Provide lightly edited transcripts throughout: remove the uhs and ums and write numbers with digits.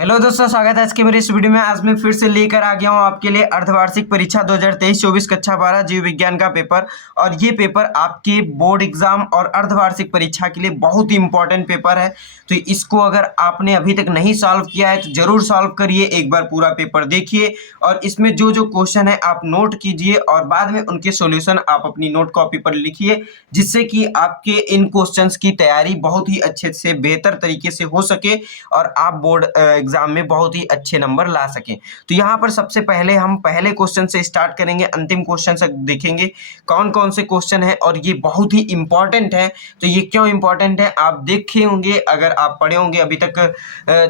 Hello दोस्तों, स्वागत है आज की मेरी इस वीडियो में। आज मैं फिर से लेकर आ गया हूं आपके लिए अर्धवार्षिक परीक्षा 2023-24 कक्षा 12 जीव विज्ञान का पेपर। और ये पेपर आपके बोर्ड एग्जाम और अर्धवार्षिक परीक्षा के लिए बहुत ही इंपॉर्टेंट पेपर है। तो इसको अगर आपने अभी तक नहीं सॉल्व किया है तो जरूर सॉल्व करिए, एक बार पूरा पेपर देखिए और इसमें जो जो क्वेश्चन है आप नोट कीजिए और बाद में उनके सोल्यूशन आप अपनी नोट कॉपी पर लिखिए, जिससे कि आपके इन क्वेश्चंस की तैयारी बहुत ही अच्छे से बेहतर तरीके से हो सके और आप बोर्ड एग्जाम में बहुत ही अच्छे नंबर ला सकें। तो यहाँ पर सबसे पहले हम पहले क्वेश्चन से स्टार्ट करेंगे, अंतिम क्वेश्चन से देखेंगे कौन कौन से क्वेश्चन है और ये बहुत ही इंपॉर्टेंट है। तो ये क्यों इंपॉर्टेंट है आप देखे होंगे, अगर आप पढ़े होंगे अभी तक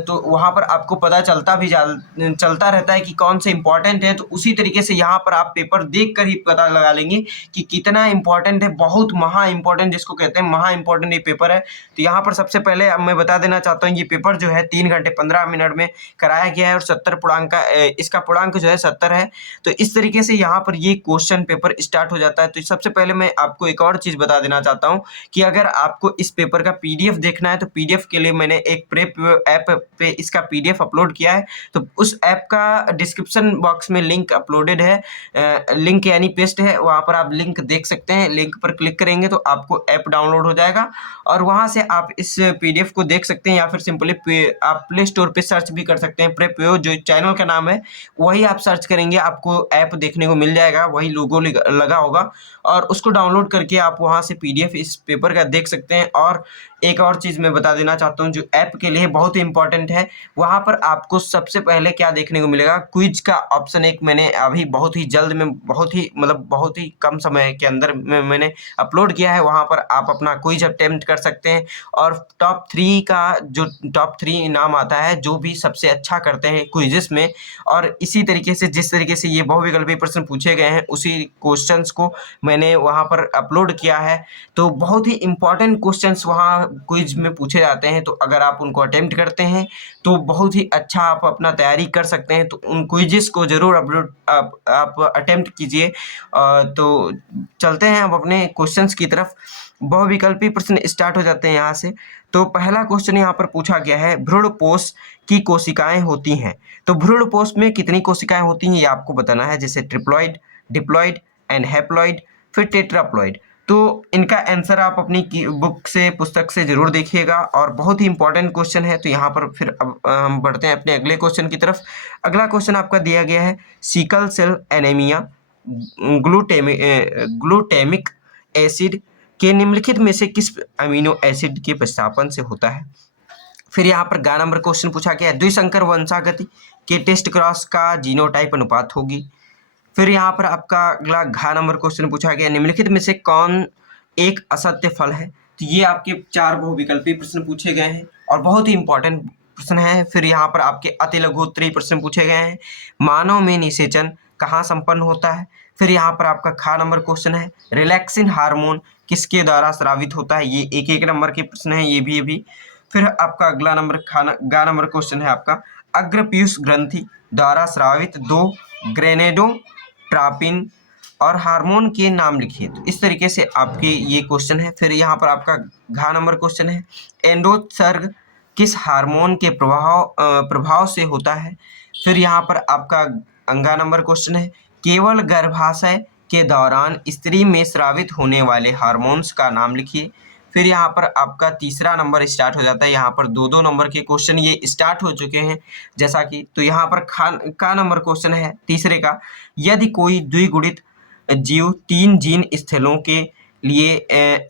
तो वहाँ पर आपको पता चलता रहता है कि कौन से इंपॉर्टेंट है। तो उसी तरीके से यहाँ पर आप पेपर देख कर ही पता लगा लेंगे कि कितना इंपॉर्टेंट है। बहुत महा इंपॉर्टेंट जिसको कहते हैं, महा इंपॉर्टेंट ये पेपर है। तो यहाँ पर सबसे पहले अब मैं बता देना चाहता हूँ, ये पेपर जो है 3 घंटे 15 मिनट में कराया गया है और 70 पूर्णांक का इसका पूर्णांक जो है 70 है। तो इस तरीके से यहाँ पर ये क्वेश्चन पेपर स्टार्ट हो जाता है। तो सबसे पहले मैं आपको एक और चीज़ बता देना चाहता हूँ कि अगर आपको इस पेपर का पीडीएफ देखना है तो पीडीएफ के लिए मैंने एक प्रेप ऐप पे इसका पीडीएफ अपलोड किया है। तो उस ऐप का डिस्क्रिप्शन बॉक्स में लिंक अपलोडेड है, लिंक यानी पेस्ट है, वहाँ पर आप लिंक देख सकते हैं। लिंक पर क्लिक करेंगे तो आपको ऐप डाउनलोड हो जाएगा और वहाँ से आप इस पीडीएफ को देख सकते हैं, या फिर सिंपली आप प्ले स्टोर पे सर्च भी कर सकते हैं। प्रेपयो जो चैनल का नाम है वही आप सर्च करेंगे, आपको ऐप देखने को मिल जाएगा, वही लोगो लगा होगा और उसको डाउनलोड करके आप वहाँ से पीडीएफ इस पेपर का देख सकते हैं। और एक और चीज़ मैं बता देना चाहता हूँ जो ऐप के लिए बहुत ही इंपॉर्टेंट है, वहाँ पर आपको सबसे पहले क्या देखने को मिलेगा, क्विज का ऑप्शन एक मैंने अभी बहुत ही जल्द में बहुत ही कम समय के अंदर में मैंने अपलोड किया है। वहाँ पर आप अपना क्विज अटेम्प्ट कर सकते हैं और टॉप 3 का जो टॉप 3 नाम आता है जो भी सबसे अच्छा करते हैं क्विजेस में। और इसी तरीके से जिस तरीके से ये बहुविकल्पी प्रश्न पूछे गए हैं उसी क्वेश्चंस को मैंने वहाँ पर अपलोड किया है। तो बहुत ही इंपॉर्टेंट क्वेश्चंस वहाँ क्विज में पूछे जाते हैं, तो अगर आप उनको अटेम्प्ट करते हैं तो बहुत ही अच्छा आप अपना तैयारी कर सकते हैं। तो उन क्विजेस को जरूर अपलोड आप अटेम्प्ट कीजिए। तो चलते हैं अब अपने क्वेश्चंस की तरफ। बहुविकल्पी प्रश्न स्टार्ट हो जाते हैं यहाँ से। तो पहला क्वेश्चन यहाँ पर पूछा गया है, भ्रूणपोष की कोशिकाएं होती हैं। तो भ्रूणपोष में कितनी कोशिकाएं होती हैं ये आपको बताना है, जैसे ट्रिप्लॉइड, डिप्लॉइड एंड हैप्लॉइड, फिर टेट्राप्लॉइड। तो इनका आंसर आप अपनी बुक से पुस्तक से जरूर देखिएगा और बहुत ही इंपॉर्टेंट क्वेश्चन है। तो यहाँ पर फिर अब हम बढ़ते हैं अपने अगले क्वेश्चन की तरफ। अगला क्वेश्चन आपका दिया गया है, sickle cell anaemia glutamic acid के निम्नलिखित में से किस अमीनो एसिड के प्रतिस्थापन से होता है। फिर यहाँ पर ग नंबर क्वेश्चन पूछा गया है, द्विसंकर वंशागति के टेस्ट क्रॉस का जीनोटाइप अनुपात होगी। फिर यहाँ पर आपका अगला घ नंबर क्वेश्चन पूछा गया, निम्नलिखित में से कौन एक असत्य फल है। तो ये आपके 4 बहुविकल्पी प्रश्न पूछे गए हैं और बहुत ही इंपॉर्टेंट प्रश्न है। फिर यहाँ पर आपके अति लघु उत्तरीय प्रश्न पूछे गए हैं, मानव में निषेचन कहाँ संपन्न होता है। फिर यहाँ पर आपका ख नंबर क्वेश्चन है, रिलैक्सिन हार्मोन किसके द्वारा स्रावित होता है। ये एक नंबर के प्रश्न है ये भी। फिर आपका अगला नंबर ग नंबर क्वेश्चन है आपका, अग्रपीयूष ग्रंथि द्वारा स्रावित 2 ग्रेनेडोट्रापिन और हार्मोन के नाम लिखिए। तो इस तरीके से आपके ये क्वेश्चन है। फिर यहाँ पर आपका घ नंबर क्वेश्चन है, एंडोत्सर्ग किस हार्मोन के प्रभाव से होता है। फिर यहाँ पर आपका अंगा नंबर क्वेश्चन है, केवल गर्भाशय के दौरान स्त्री में स्रावित होने वाले हार्मोन्स का नाम लिखिए। फिर यहाँ पर आपका तीसरा नंबर स्टार्ट हो जाता है। यहाँ पर 2-2 नंबर के क्वेश्चन ये स्टार्ट हो चुके हैं जैसा कि। तो यहाँ पर का नंबर क्वेश्चन है तीसरे का, यदि कोई द्विगुणित जीव 3 जीन स्थलों के लिए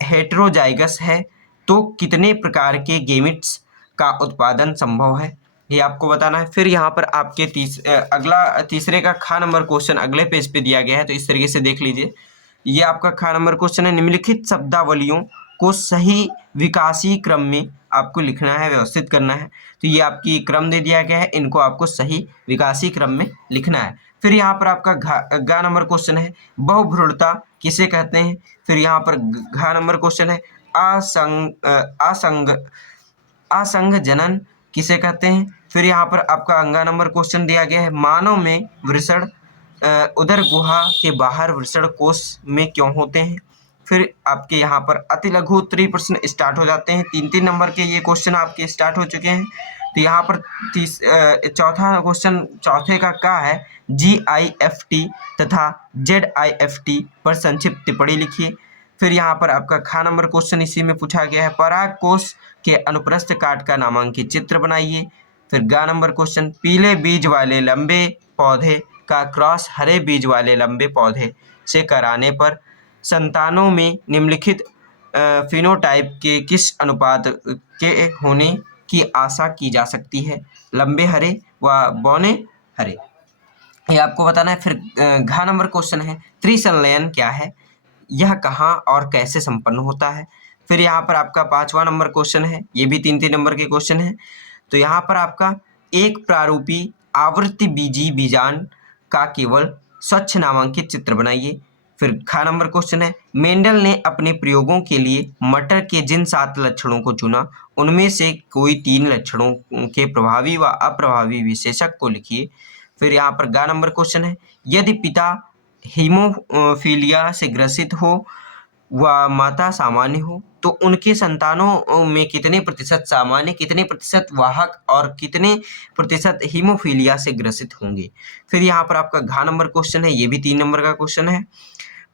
हेटेरोजाइगस है तो कितने प्रकार के गेमिट्स का उत्पादन संभव है, ये आपको बताना है। फिर यहाँ पर आपके तीसरे का ख नंबर क्वेश्चन अगले पेज पे दिया गया है, तो इस तरीके से देख लीजिए। ये आपका ख नंबर क्वेश्चन है, निम्नलिखित शब्दावलियों को सही विकासीय क्रम में आपको लिखना है, व्यवस्थित करना है। तो ये आपकी क्रम दे दिया गया है, इनको आपको सही विकासीय क्रम में लिखना है। फिर यहाँ पर आपका ग नंबर क्वेश्चन है, बहुभ्रूणता किसे कहते हैं। फिर यहाँ पर घ नंबर क्वेश्चन है, असंग जनन किसे कहते हैं। फिर यहाँ पर आपका अंगा नंबर क्वेश्चन दिया गया है, मानव में वृषण उदर गुहा के बाहर वृषण कोष में क्यों होते हैं। फिर आपके यहाँ पर अति लघु उत्तरीय प्रश्न स्टार्ट हो जाते हैं। 3-3 नंबर के ये क्वेश्चन आपके स्टार्ट हो चुके हैं। तो यहाँ पर चौथा क्वेश्चन चौथे का है GIFT तथा ZIFT पर संक्षिप्त टिप्पणी लिखिए। फिर यहाँ पर आपका खा नंबर क्वेश्चन इसी में पूछा गया है, पराग कोश के अनुप्रस्थ काट का नामांकित चित्र बनाइए। फिर गा नंबर क्वेश्चन, पीले बीज वाले लंबे पौधे का क्रॉस हरे बीज वाले लंबे पौधे से कराने पर संतानों में निम्नलिखित फिनोटाइप के किस अनुपात के होने की आशा की जा सकती है, लंबे हरे व बौने हरे। ये आपको बताना है। फिर घ नंबर क्वेश्चन है, त्रिसंलयन क्या है, यह कहाँ और कैसे संपन्न होता है। फिर यहाँ पर आपका 5वां नंबर क्वेश्चन है, ये भी 3-3 नंबर के क्वेश्चन है। तो यहाँ पर आपका एक प्रारूपी आवृत्ति बीजी बीजान का केवल स्वच्छ नामांकित चित्र बनाइए। फिर खा नंबर क्वेश्चन है, मेंडल ने अपने प्रयोगों के लिए मटर के जिन 7 लक्षणों को चुना उनमें से कोई 3 लक्षणों के प्रभावी व अप्रभावी विशेषक को लिखिए। फिर यहाँ पर गा नंबर क्वेश्चन है, यदि पिता हीमोफीलिया से ग्रसित हो व माता सामान्य हो तो उनके संतानों में कितने प्रतिशत सामान्य, कितने प्रतिशत वाहक और कितने प्रतिशत हीमोफीलिया से ग्रसित होंगे। फिर यहाँ पर आपका घ नंबर क्वेश्चन है, ये भी 3 नंबर का क्वेश्चन है,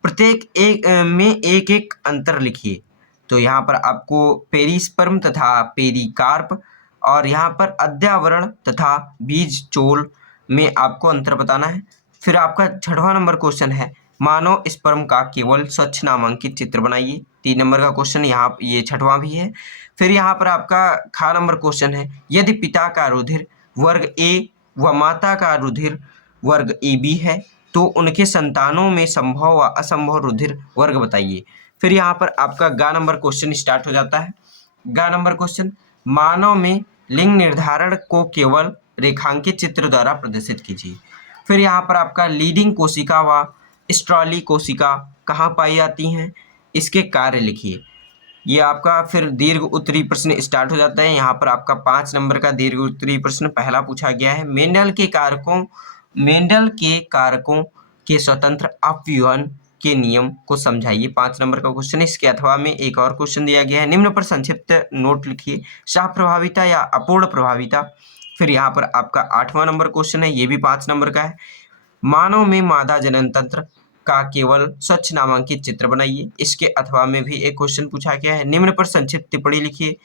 प्रत्येक एक एक अंतर लिखिए। तो यहाँ पर आपको पेरिस्पर्म तथा पेरिकार्प और यहाँ पर अद्यावरण तथा बीज चोल में आपको अंतर बताना है। फिर आपका 6वां नंबर क्वेश्चन है, मानव स्पर्म का केवल स्वच्छ नामांकित चित्र बनाइए। 3 नंबर का क्वेश्चन यहाँ ये 6वां भी है। फिर यहाँ पर आपका खा नंबर क्वेश्चन है, यदि पिता का रुधिर वर्ग A व माता का रुधिर वर्ग AB है तो उनके संतानों में संभव व असंभव रुधिर वर्ग बताइए। फिर यहाँ पर आपका गा नंबर क्वेश्चन स्टार्ट हो जाता है। गा नंबर क्वेश्चन, मानव में लिंग निर्धारण को केवल रेखांकित चित्र द्वारा प्रदर्शित कीजिए। फिर यहाँ पर आपका लीडिंग कोशिका व स्ट्रॉली कोशिका कहाँ पाई जाती हैं, इसके कार्य लिखिए। ये आपका फिर दीर्घ उत्तरीय प्रश्न स्टार्ट हो जाता है। यहाँ पर आपका 5 नंबर का दीर्घ उत्तरीय प्रश्न पहला पूछा गया है, मेंडल के कारकों के स्वतंत्र अपव्यूहन के नियम को समझाइए। 5 नंबर का क्वेश्चन है। इसके अथवा में एक और क्वेश्चन दिया गया है, निम्न पर संक्षिप्त नोट लिखिए, सह प्रभाविता या अपूर्ण प्रभाविता। फिर यहाँ पर आपका 8वां नंबर क्वेश्चन है, ये भी 5 नंबर का है, मानव में मादा जनन तंत्र का केवल स्वच्छ नामांकित चित्र बनाइए। इसके अथवा में भी एक क्वेश्चन पूछा गया है, निम्न पर संक्षिप्त टिप्पणी लिखिए,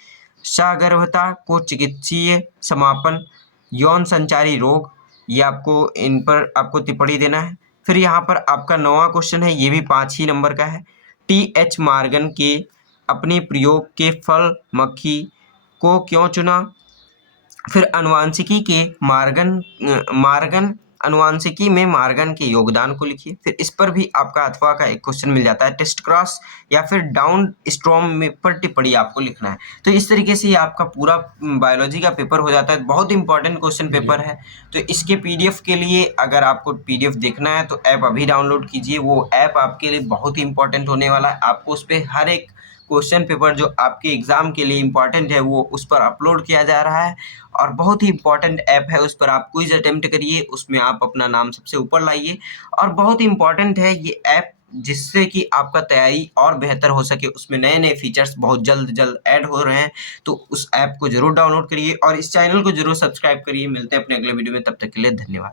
सगर्भता को चिकित्सीय समापन, यौन संचारी रोग, ये आपको इन पर आपको टिप्पणी देना है। फिर यहाँ पर आपका 9वां क्वेश्चन है, ये भी 5 ही नंबर का है, TH मॉर्गन के अपने प्रयोग के फल मक्खी को क्यों चुना। फिर अनुवांशिकी में मार्गन के योगदान को लिखिए। फिर इस पर भी आपका अथवा का एक क्वेश्चन मिल जाता है, टेस्ट क्रॉस या फिर डाउन स्ट्रॉम में पर टिप्पणी आपको लिखना है। तो इस तरीके से ये आपका पूरा बायोलॉजी का पेपर हो जाता है। बहुत इंपॉर्टेंट क्वेश्चन पेपर है। तो इसके PDF के लिए अगर आपको PDF देखना है तो ऐप अभी डाउनलोड कीजिए। वो ऐप आपके लिए बहुत ही इंपॉर्टेंट होने वाला है। आपको उस पर हर एक क्वेश्चन पेपर जो आपके एग्जाम के लिए इम्पॉर्टेंट है वो उस पर अपलोड किया जा रहा है और बहुत ही इम्पॉर्टेंट ऐप है। उस पर आप क्विज अटेम्प्ट करिए, उसमें आप अपना नाम सबसे ऊपर लाइए और बहुत ही इम्पॉर्टेंट है ये ऐप, जिससे कि आपका तैयारी और बेहतर हो सके। उसमें नए नए फीचर्स बहुत जल्द ऐड हो रहे हैं, तो उस ऐप को जरूर डाउनलोड करिए और इस चैनल को जरूर सब्सक्राइब करिए। मिलते हैं अपने अगले वीडियो में, तब तक के लिए धन्यवाद।